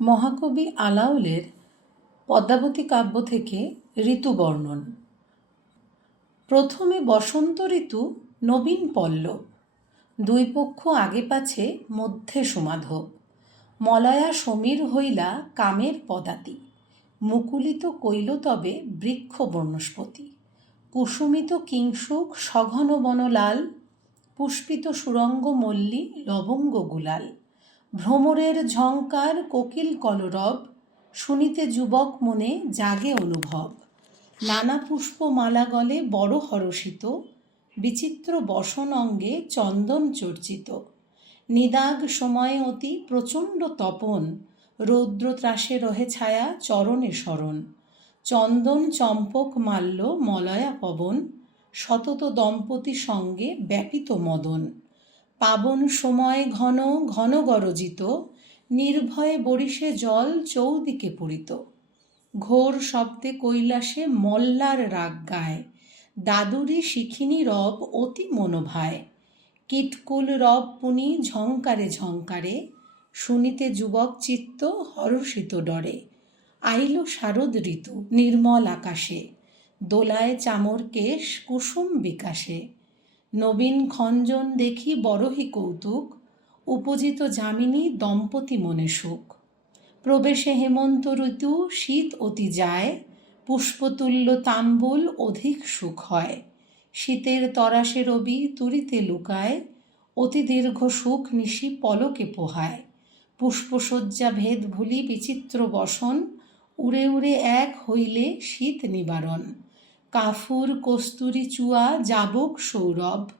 মহাকবি আলাওলের পদ্মাবতী কাব্য থেকে ঋতু বর্ণন। প্রথমে বসন্ত ঋতু নবীন পল্লব, দুই পক্ষ আগে পাছে মধ্যে সমাধব। মলয়া সমীর হইলা কামের পদাতি, মুকুলিত কইল তবে বৃক্ষ বনস্পতি। কুসুমিত কিংশুক সঘন বনলাল, পুষ্পিত সুরঙ্গ মল্লী লবঙ্গ গুলাল। ভ্রমরের ঝঙ্কার কোকিল কলরব, শুনিতে যুবক মনে জাগে অনুভব। নানা পুষ্পমালা গলে বড় হরষিত, বিচিত্র বসন অঙ্গে চন্দন চর্চিত। নিদাগ সময়ে অতি প্রচণ্ড তপন, রৌদ্র ত্রাসে রহে ছায়া চরণে শরণ। চন্দন চম্পক মাল্য মলয়া পবন, সতত দম্পতি সঙ্গে ব্যাপিত মদন। পাবন সময় ঘন ঘন গরজিত, নির্ভয়ে বরিশে জল চৌদিকে পড়িত। ঘোর শব্দে কৈলাসে মল্লার রাগ গায়, দাদুরি শিখিনী রব অতি মনোভায়। কীটকুল রব পুনি ঝঙ্কারে ঝঙ্কারে, শুনিতে যুবক চিত্ত হরষিত ডরে। আইল শারদ ঋতু নির্মল আকাশে, দোলায় চামর কেশ কুসুম বিকাশে। নবীন খঞ্জন দেখি বড়হি কৌতুক, উপজিত যামিনী দম্পতি মনে সুখ। প্রবেশে হেমন্ত ঋতু শীত অতি যায়, পুষ্পতুল্য তাম্বুল অধিক সুখ হয়। শীতের তরাসে রবি তুরিতে লুকায়, অতি দীর্ঘ সুখ নিশি পলকে পোহায়। পুষ্পশয্যা ভেদ ভুলি বিচিত্র বসন, উড়ে উড়ে এক হইলে শীত নিবারণ। কাফুর কস্তুরী চুয়া যাবক সৌরভ,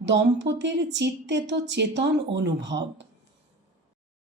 দম্পতির চিত্তে তো চেতন অনুভব।